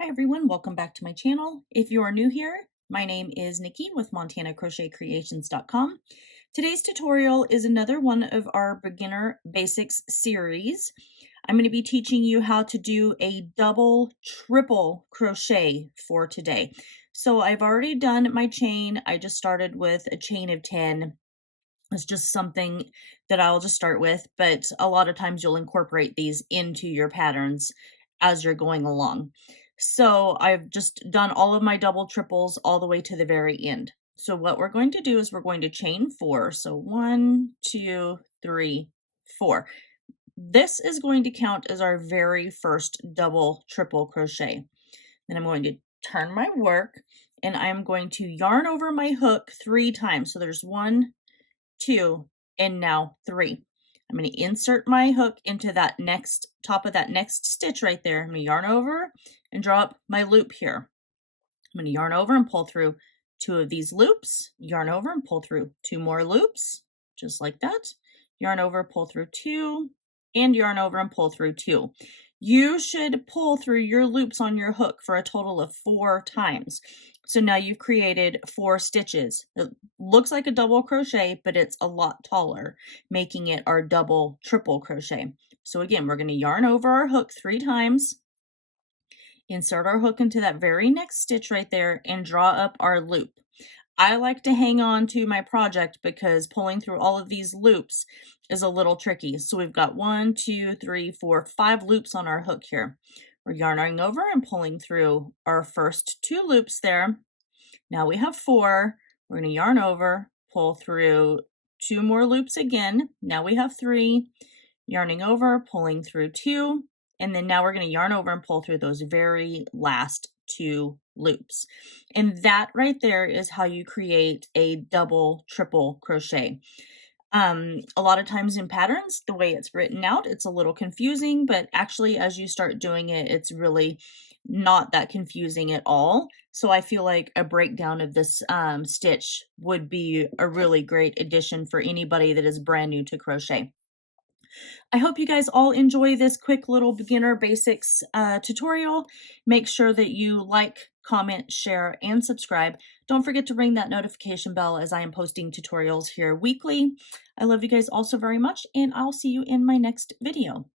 Hi everyone, welcome back to my channel. If you are new here, my name is Nikki with MontanaCrochetCreations.com. Today's tutorial is another one of our beginner basics series. I'm going to be teaching you how to do a double, triple crochet for today. So I've already done my chain. I just started with a chain of 10. It's just something that I'll just start with, but a lot of times you'll incorporate these into your patterns as you're going along. So I've just done all of my double triples all the way to the very end. So what we're going to do is we're going to chain 4. So 1, 2, 3, 4. This is going to count as our very first double triple crochet. Then I'm going to turn my work and I'm going to yarn over my hook 3 times. So there's 1, 2, and now 3. I'm going to insert my hook into that next top of that next stitch right there. I'm going to yarn over and draw up my loop here. I'm going to yarn over and pull through 2 of these loops, yarn over and pull through 2 more loops, just like that. Yarn over, pull through 2, and yarn over and pull through 2. You should pull through your loops on your hook for a total of 4 times. So now you've created 4 stitches. It looks like a double crochet, but it's a lot taller, making it our double triple crochet. So again, we're going to yarn over our hook 3 times, insert our hook into that very next stitch right there, and draw up our loop. I like to hang on to my project because pulling through all of these loops is a little tricky. So we've got 1, 2, 3, 4, 5 loops on our hook here. We're yarning over and pulling through our first 2 loops there. Now we have 4. We're going to yarn over, pull through 2 more loops again. Now we have 3. Yarning over, pulling through 2. And then now we're going to yarn over and pull through those very last 2 loops. And that right there is how you create a double triple crochet. A lot of times in patterns, the way it's written out, it's a little confusing, but actually as you start doing it, it's really not that confusing at all. So I feel like a breakdown of this stitch would be a really great addition for anybody that is brand new to crochet. I hope you guys all enjoy this quick little beginner basics tutorial. Make sure that you like, comment, share, and subscribe. Don't forget to ring that notification bell as I am posting tutorials here weekly. I love you guys all so very much, and I'll see you in my next video.